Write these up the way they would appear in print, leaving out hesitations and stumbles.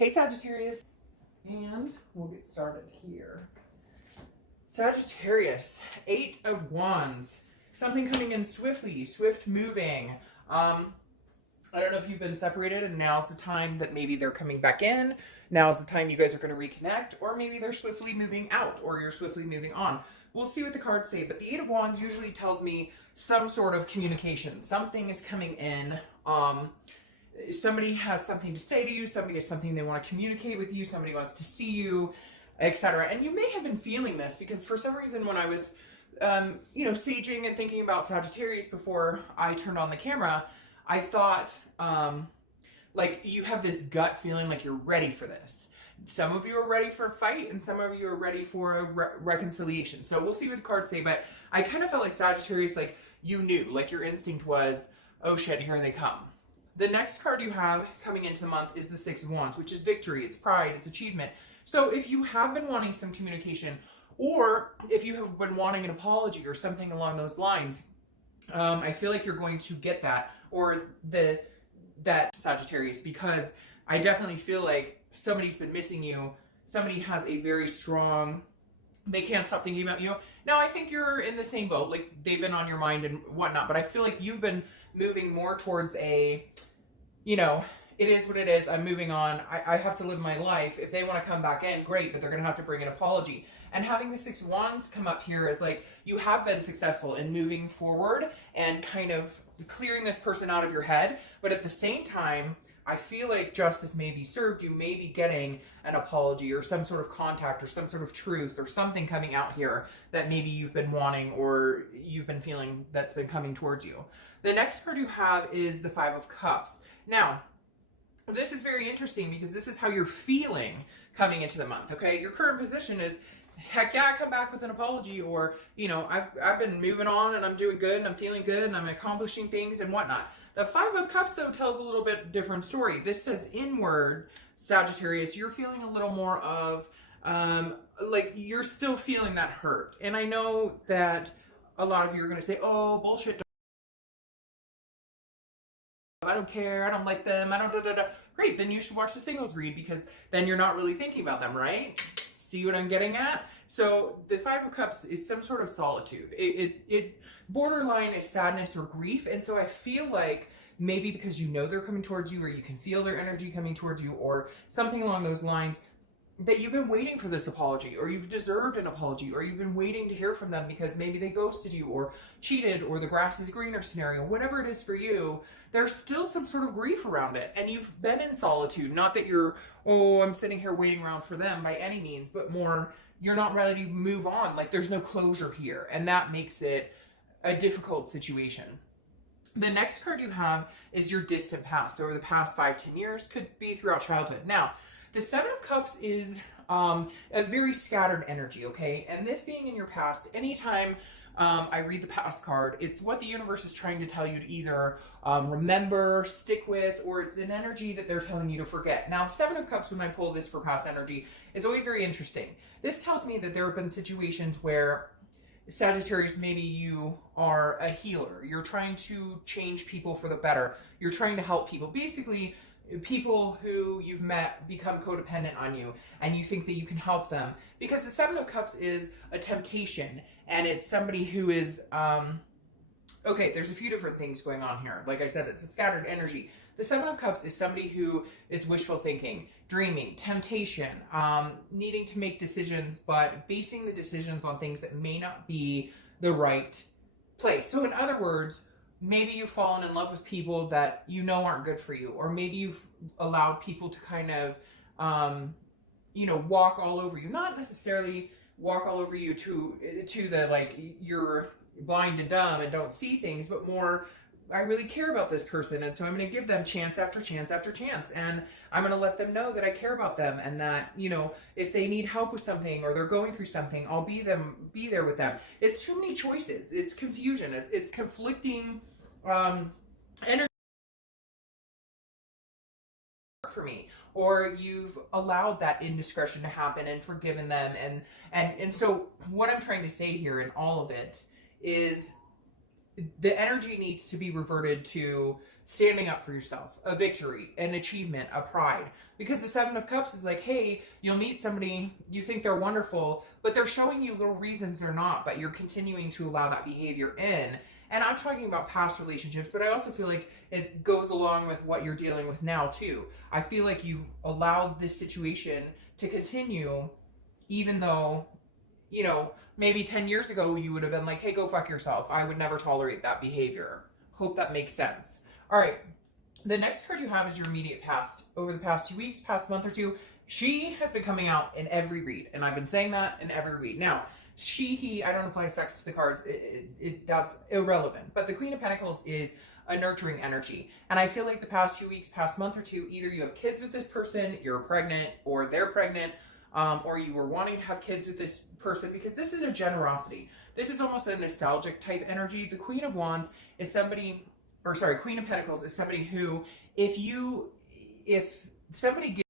Hey Sagittarius, and we'll get started here. Sagittarius, 8 of Wands, something coming in swiftly, swift moving. I don't know if you've been separated and now's the time that maybe they're coming back in. Now's the time you guys are going to reconnect, or maybe they're swiftly moving out, or you're swiftly moving on. We'll see what the cards say, but the 8 of Wands usually tells me some sort of communication. Something is coming in. Somebody has something to say to you, somebody has something they want to communicate with you, somebody wants to see you, etc. And you may have been feeling this because for some reason when I was, staging and thinking about Sagittarius before I turned on the camera, I thought, like you have this gut feeling like you're ready for this. Some of you are ready for a fight and some of you are ready for a reconciliation. So we'll see what the cards say, but I kind of felt like Sagittarius, like you knew, like your instinct was, oh shit, here they come. The next card you have coming into the month is the 6 of Wands, which is victory, it's pride, it's achievement. So if you have been wanting some communication, or if you have been wanting an apology or something along those lines, I feel like you're going to get that, or that Sagittarius, because I definitely feel like somebody's been missing you. Somebody has a very strong, they can't stop thinking about you. Now, I think you're in the same boat, like they've been on your mind and whatnot, but I feel like you've been moving more towards a, it is what it is, I'm moving on, I have to live my life. If they want to come back in, great, but they're going to have to bring an apology. And having the 6 of Wands come up here is like, you have been successful in moving forward and kind of clearing this person out of your head, but at the same time, I feel like justice may be served. You may be getting an apology or some sort of contact or some sort of truth or something coming out here that maybe you've been wanting or you've been feeling that's been coming towards you. The next card you have is the 5 of Cups. Now, this is very interesting because this is how you're feeling coming into the month, okay? Your current position is, heck yeah, come back with an apology, or, I've been moving on and I'm doing good and I'm feeling good and I'm accomplishing things and whatnot. The 5 of Cups, though, tells a little bit different story. This says inward, Sagittarius, you're feeling a little more of, like, you're still feeling that hurt. And I know that a lot of you are going to say, oh, bullshit, I don't care, I don't like them, I don't da-da-da. Great, then you should watch the singles read, because then you're not really thinking about them, right? See what I'm getting at? So the 5 of Cups is some sort of solitude. It borderline is sadness or grief. And so I feel like maybe because you know they're coming towards you, or you can feel their energy coming towards you, or something along those lines, that you've been waiting for this apology, or you've deserved an apology, or you've been waiting to hear from them because maybe they ghosted you or cheated, or the grass is greener scenario, whatever it is for you, there's still some sort of grief around it. And you've been in solitude. Not that you're, oh, I'm sitting here waiting around for them by any means, but more, you're not ready to move on. Like there's no closure here. And that makes it a difficult situation. The next card you have is your distant past. Over the past 5-10 years, could be throughout childhood. Now, the 7 of Cups is a very scattered energy, okay? And this being in your past, anytime I read the past card, it's what the universe is trying to tell you to either remember, stick with, or it's an energy that they're telling you to forget. Now, 7 of Cups, when I pull this for past energy, is always very interesting. This tells me that there have been situations where Sagittarius, maybe you are a healer. You're trying to change people for the better. You're trying to help people. Basically, people who you've met become codependent on you and you think that you can help them, because the 7 of Cups is a temptation, and it's somebody who is okay, there's a few different things going on here. Like I said, it's a scattered energy. The 7 of Cups is somebody who is wishful thinking, dreaming, temptation, needing to make decisions, but basing the decisions on things that may not be the right place. So in other words, maybe you've fallen in love with people that you know aren't good for you, or maybe you've allowed people to kind of, walk all over you. Not necessarily walk all over you to the, like, you're blind and dumb and don't see things, but more, I really care about this person, and so I'm going to give them chance after chance after chance, and I'm going to let them know that I care about them, and that, if they need help with something or they're going through something, I'll be there with them. It's too many choices. It's confusion. It's conflicting energy for me. Or you've allowed that indiscretion to happen and forgiven them, and so what I'm trying to say here in all of it is the energy needs to be reverted to standing up for yourself, a victory, an achievement, a pride. Because the Seven of Cups is like, hey, you'll meet somebody, you think they're wonderful, but they're showing you little reasons they're not, but you're continuing to allow that behavior in. And I'm talking about past relationships, but I also feel like it goes along with what you're dealing with now too. I feel like you've allowed this situation to continue, even though, you know, maybe 10 years ago you would have been like, hey, go fuck yourself. I would never tolerate that behavior. Hope that makes sense. All right. The next card you have is your immediate past. Over the past 2 weeks, past month or two, she has been coming out in every read. And I've been saying that in every read. Now, he, I don't apply sex to the cards. That's irrelevant. But the Queen of Pentacles is a nurturing energy. And I feel like the past few weeks, past month or two, either you have kids with this person, you're pregnant, or they're pregnant, or you were wanting to have kids with this person, because this is a generosity. This is almost a nostalgic type energy. The Queen of Wands is somebody, or sorry, Queen of Pentacles is somebody who, if somebody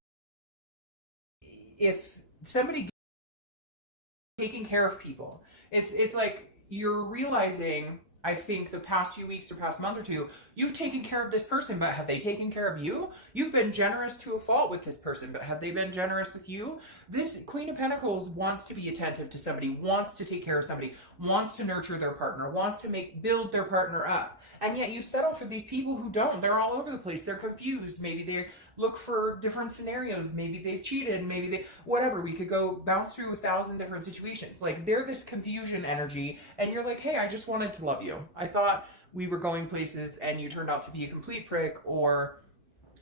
taking care of people, it's like you're realizing, I think the past few weeks or past month or two, you've taken care of this person, but have they taken care of you? You've been generous to a fault with this person, but have they been generous with you? This Queen of Pentacles wants to be attentive to somebody, wants to take care of somebody, wants to nurture their partner, wants to build their partner up. And yet you settle for these people who don't. They're all over the place. They're confused. Maybe they look for different scenarios. Maybe they've cheated. Maybe they, whatever. We could go bounce through 1,000 different situations. Like, they're this confusion energy, and you're like, hey, I just wanted to love you. I thought we were going places, and you turned out to be a complete prick, or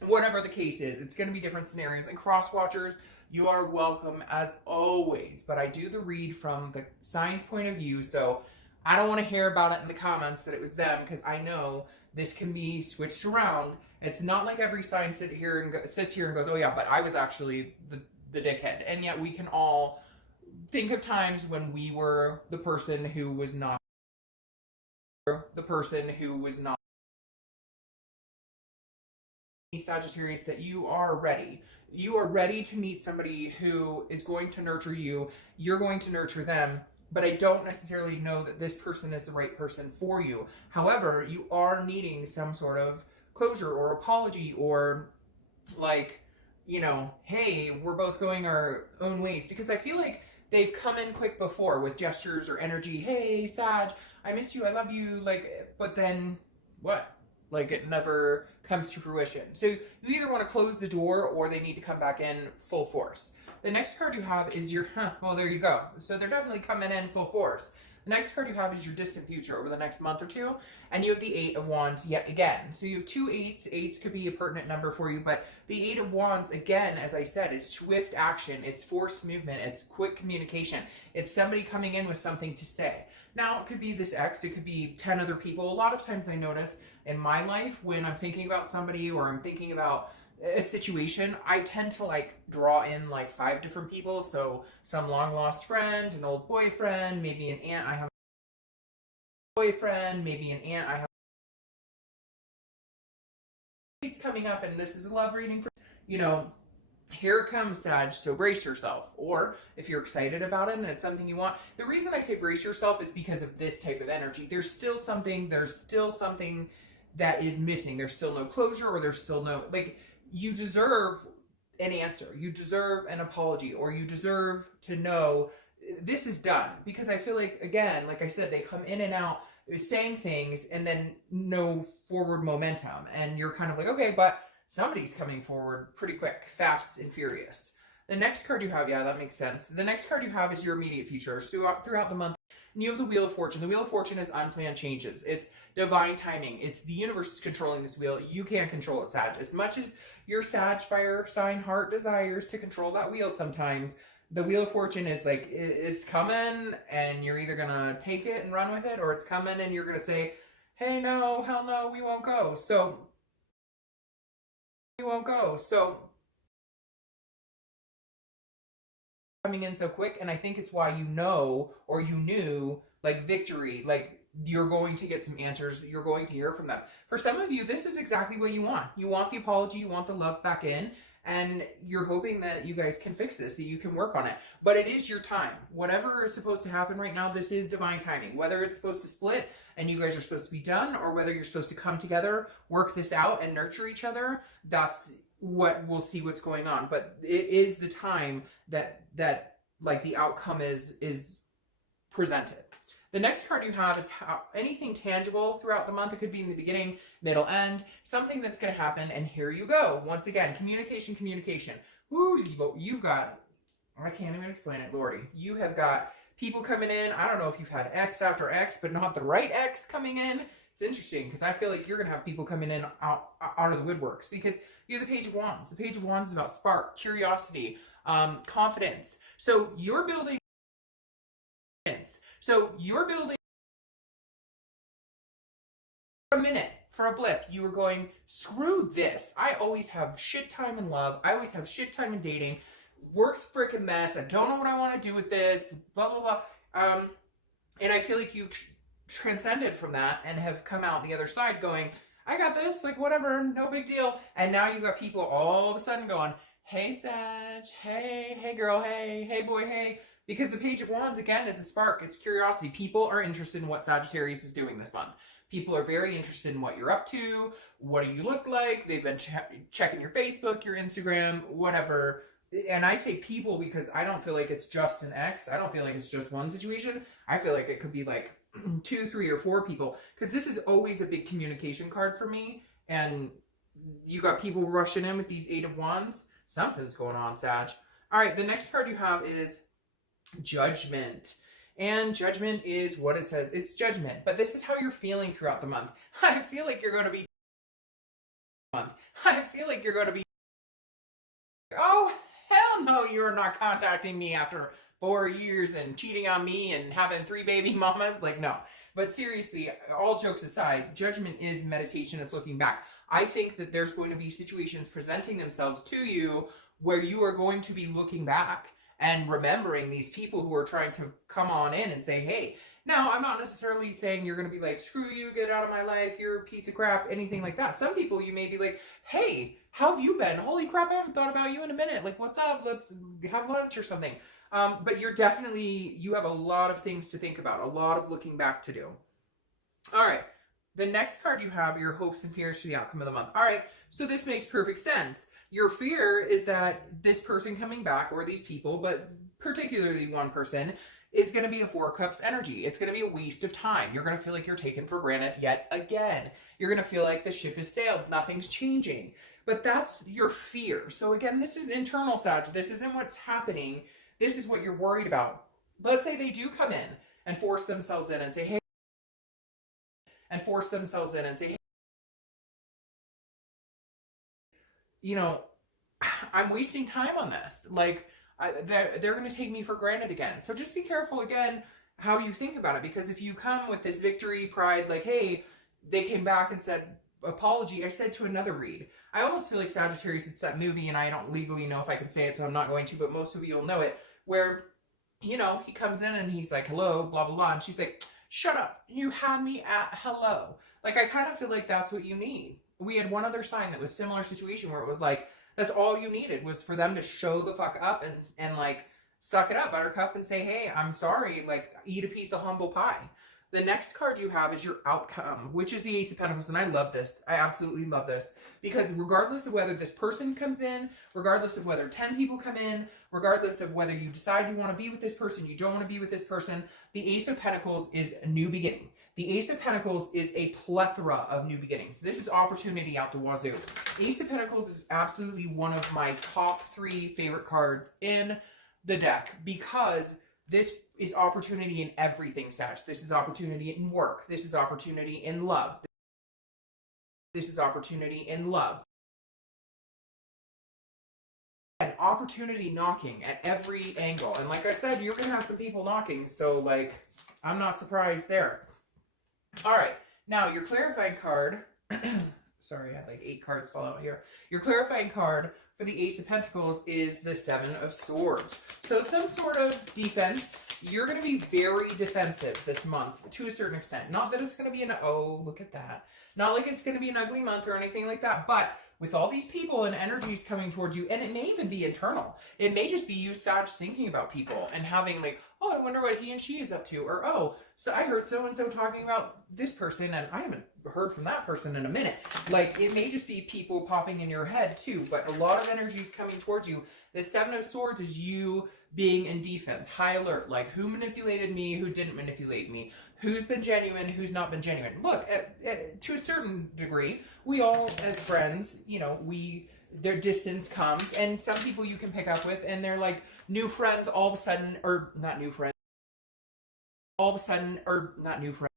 whatever the case is. It's going to be different scenarios. And cross watchers, you are welcome as always. But I do the read from the sign's point of view, so I don't want to hear about it in the comments that it was them, because I know this can be switched around. It's not like every sign sits here and goes, oh yeah, but I was actually the dickhead. And yet we can all think of times when we were the person who was not Sagittarius, that you are ready. You are ready to meet somebody who is going to nurture you. You're going to nurture them. But I don't necessarily know that this person is the right person for you. However, you are needing some sort of closure or apology, or like, you know, hey, we're both going our own ways. Because I feel like they've come in quick before with gestures or energy. Hey, Sag, I miss you, I love you. Like, but then what? Like, it never comes to fruition. So you either want to close the door, or they need to come back in full force. The next card you have is your, well, there you go. So they're definitely coming in full force. The next card you have is your distant future over the next month or two. And you have the Eight of Wands yet again. So you have two eights. Eights could be a pertinent number for you. But the Eight of Wands, again, as I said, is swift action. It's forced movement. It's quick communication. It's somebody coming in with something to say. Now, it could be this ex. It could be 10 other people. A lot of times I notice in my life when I'm thinking about somebody, or I'm thinking about a situation, I tend to like draw in like 5 different people. So some long lost friend, an old boyfriend, maybe an aunt I have a boyfriend, maybe an aunt I have. It's coming up, and this is a love reading for, you know, here it comes, Sag, so brace yourself. Or if you're excited about it and it's something you want. The reason I say brace yourself is because of this type of energy. There's still something that is missing. There's still no closure, or there's still no, like, you deserve an answer. You deserve an apology, or you deserve to know this is done. Because I feel like, again, like I said, they come in and out saying things and then no forward momentum. And you're kind of like, okay, but somebody's coming forward pretty quick, fast and furious. The next card you have, yeah, that makes sense. The next card you have is your immediate future. So throughout the month, you have the Wheel of Fortune. The Wheel of Fortune is unplanned changes. It's divine timing. It's the universe is controlling this wheel. You can't control it, Sag. As much as your Sag fire sign heart desires to control that wheel sometimes, the Wheel of Fortune is like, it's coming, and you're either going to take it and run with it, or it's coming and you're going to say, hey, no, hell no, we won't go. So coming in so quick, and I think it's why you know, or you knew, like, victory, like, you're going to get some answers, you're going to hear from them. For some of you, this is exactly what you want. You want the apology, you want the love back in, and you're hoping that you guys can fix this, that you can work on it. But it is your time. Whatever is supposed to happen right now, this is divine timing. Whether it's supposed to split and you guys are supposed to be done, or whether you're supposed to come together, work this out, and nurture each other, that's what we'll see what's going on. But it is the time that like the outcome is presented. The next card you have is how anything tangible throughout the month. It could be in the beginning, middle, end, something that's going to happen. And here you go. Once again, communication, communication. Woo, you've got, I can't even explain it, Lordy. You have got people coming in. I don't know if you've had X after X, but not the right X coming in. It's interesting because I feel like you're going to have people coming in out of the woodworks, because you're the Page of Wands. The Page of Wands is about spark, curiosity, confidence. So you're building. So you're building for a minute, for a blip. You were going, screw this. I always have shit time in love. I always have shit time in dating. Work's freaking mess. I don't know what I want to do with this. Blah, blah, blah. And I feel like you transcended from that and have come out the other side going, I got this. Like, whatever. No big deal. And now you've got people all of a sudden going, hey, Sag. Hey girl. Hey boy. Hey. Because the Page of Wands, again, is a spark. It's curiosity. People are interested in what Sagittarius is doing this month. People are very interested in what you're up to. What do you look like? They've been checking your Facebook, your Instagram, whatever. And I say people because I don't feel like it's just an X. I don't feel like it's just one situation. I feel like it could be like 2, 3, or 4 people. Because this is always a big communication card for me. And you got people rushing in with these 8 of Wands. Something's going on, Sag. All right, the next card you have is Judgment. And Judgment is what it says. It's judgment. But this is how you're feeling throughout the month. I feel like you're going to be oh, hell no, you're not contacting me after 4 years and cheating on me and having 3 baby mamas. Like, no. But seriously, all jokes aside, judgment is meditation. It's looking back. I think that there's going to be situations presenting themselves to you where you are going to be looking back and remembering these people who are trying to come on in and say, hey, now I'm not necessarily saying you're going to be like, screw you, get out of my life, you're a piece of crap, anything like that. Some people you may be like, hey, how have you been? Holy crap, I haven't thought about you in a minute. Like, what's up? Let's have lunch or something. But you have a lot of things to think about, a lot of looking back to do. All right. The next card you have are your hopes and fears for the outcome of the month. All right. So this makes perfect sense. Your fear is that this person coming back, or these people, but particularly one person, is going to be a 4 cups energy. It's going to be a waste of time. You're going to feel like you're taken for granted yet again. You're going to feel like the ship has sailed. Nothing's changing. But that's your fear. So again, this is internal, Sag. This isn't what's happening. This is what you're worried about. Let's say they do come in and force themselves in and say, hey, you know, I'm wasting time on this. Like, they're going to take me for granted again. So just be careful, again, how you think about it. Because if you come with this victory, pride, like, hey, they came back and said, apology. I said to another read, I almost feel like Sagittarius, it's that movie, and I don't legally know if I can say it, so I'm not going to, but most of you will know it, where, you know, he comes in and he's like, hello, blah, blah, blah. And she's like, shut up. You had me at hello. Like, I kind of feel like that's what you need. We had one other sign that was similar situation where it was like, that's all you needed was for them to show the fuck up and like, suck it up, buttercup, and say, hey, I'm sorry, like, eat a piece of humble pie. The next card you have is your outcome, which is the Ace of Pentacles. And I love this. I absolutely love this. Because regardless of whether this person comes in, regardless of whether 10 people come in, regardless of whether you decide you want to be with this person, you don't want to be with this person, the Ace of Pentacles is a new beginning. The Ace of Pentacles is a plethora of new beginnings. This is opportunity out the wazoo. Ace of Pentacles is absolutely one of my top 3 favorite cards in the deck, because this is opportunity in everything, Sag. This is opportunity in work. This is opportunity in love. This is opportunity in love. And opportunity knocking at every angle. And like I said, you're going to have some people knocking. So, like, I'm not surprised there. All right. Now, your clarifying card. Sorry, I had like 8 cards fall out here. Your clarifying card for the Ace of Pentacles is the 7 of Swords. So some sort of defense. You're going to be very defensive this month to a certain extent. Not that it's going to be oh, look at that. Not like it's going to be an ugly month or anything like that. But with all these people and energies coming towards you, and it may even be internal. It may just be you, Sag, thinking about people and having like, oh, I wonder what he and she is up to, or oh, so I heard so-and-so talking about this person and I haven't heard from that person in a minute. Like, it may just be people popping in your head too, but a lot of energies coming towards you. The Seven of Swords is you being in defense, high alert, like who manipulated me, who didn't manipulate me, who's been genuine, who's not been genuine. Look, to a certain degree, we all as friends, you know, their distance comes, and some people you can pick up with, and they're like new friends all of a sudden, or not new friends, all of a sudden, or not new friends,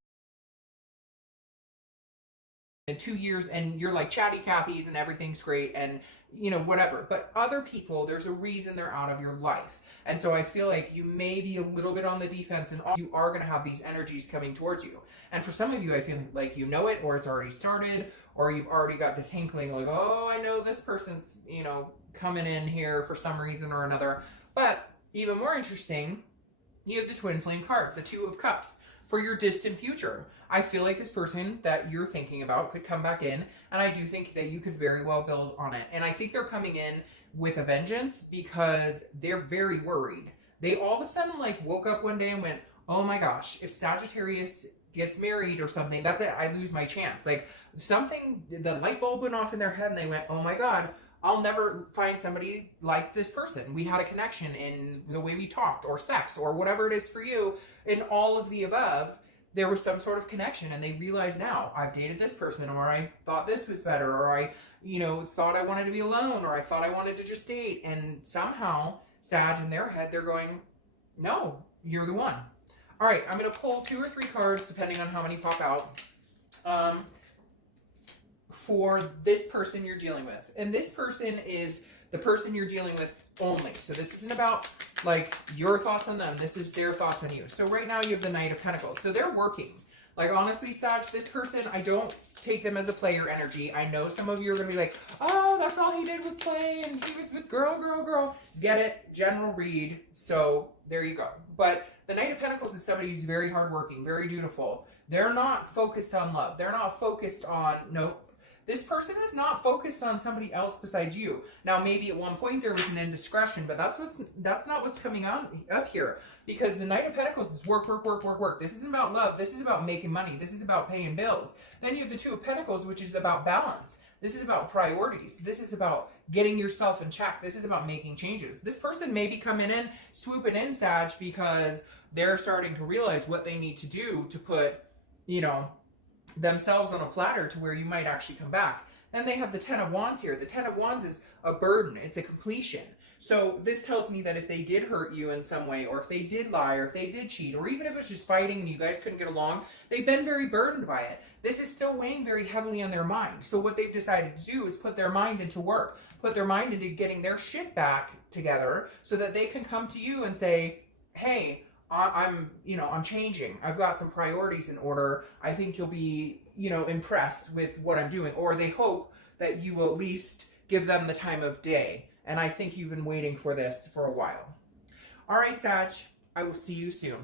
in 2 years, and you're like chatty Cathy's and everything's great and you know whatever. But other people, there's a reason they're out of your life, and so I feel like you may be a little bit on the defense, and you are going to have these energies coming towards you. And for some of you, I feel like you know it, or it's already started, or you've already got this inkling like, oh, I know this person's, you know, coming in here for some reason or another. But even more interesting, you have the Twin Flame card, the Two of Cups, for your distant future. I feel like this person that you're thinking about could come back in, and I do think that you could very well build on it. And I think they're coming in with a vengeance because they're very worried. They all of a sudden like woke up one day and went, oh my gosh, if Sagittarius gets married or something, that's it, I lose my chance. Like something, the light bulb went off in their head and they went, oh my God, I'll never find somebody like this person. We had a connection in the way we talked, or sex, or whatever it is for you. In all of the above, there was some sort of connection, and they realize now, I've dated this person, or I thought this was better, or I, you know, thought I wanted to be alone, or I thought I wanted to just date. And somehow, Sag, in their head, they're going, no, you're the one. All right, I'm going to pull 2 or 3 cards, depending on how many pop out, for this person you're dealing with. And this person is the person you're dealing with only. So this isn't about like your thoughts on them. This is their thoughts on you. So right now you have the Knight of Pentacles. So they're working. Like honestly, Sag, this person, I don't take them as a player energy. I know some of you are going to be like, oh, that's all he did was play and he was with girl. Get it? General read. So there you go. But the Knight of Pentacles is somebody who's very hardworking, very dutiful. They're not focused on love. They're not focused on, nope. This person is not focused on somebody else besides you. Now, maybe at one point there was an indiscretion, but that's not what's coming up here. Because the Knight of Pentacles is work. This isn't about love. This is about making money. This is about paying bills. Then you have the Two of Pentacles, which is about balance. This is about priorities. This is about getting yourself in check. This is about making changes. This person may be coming in, swooping in, Sag, because they're starting to realize what they need to do to put, you know, themselves on a platter to where you might actually come back. Then they have the Ten of Wands here. The Ten of Wands is a burden. It's a completion. So this tells me that if they did hurt you in some way, or if they did lie, or if they did cheat, or even if it's just fighting and you guys couldn't get along, they've been very burdened by it. This is still weighing very heavily on their mind. So what they've decided to do is put their mind into work, put their mind into getting their shit back together so that they can come to you and say, hey, I'm changing. I've got some priorities in order. I think you'll be, impressed with what I'm doing. Or they hope that you will at least give them the time of day. And I think you've been waiting for this for a while. All right, Sag, I will see you soon.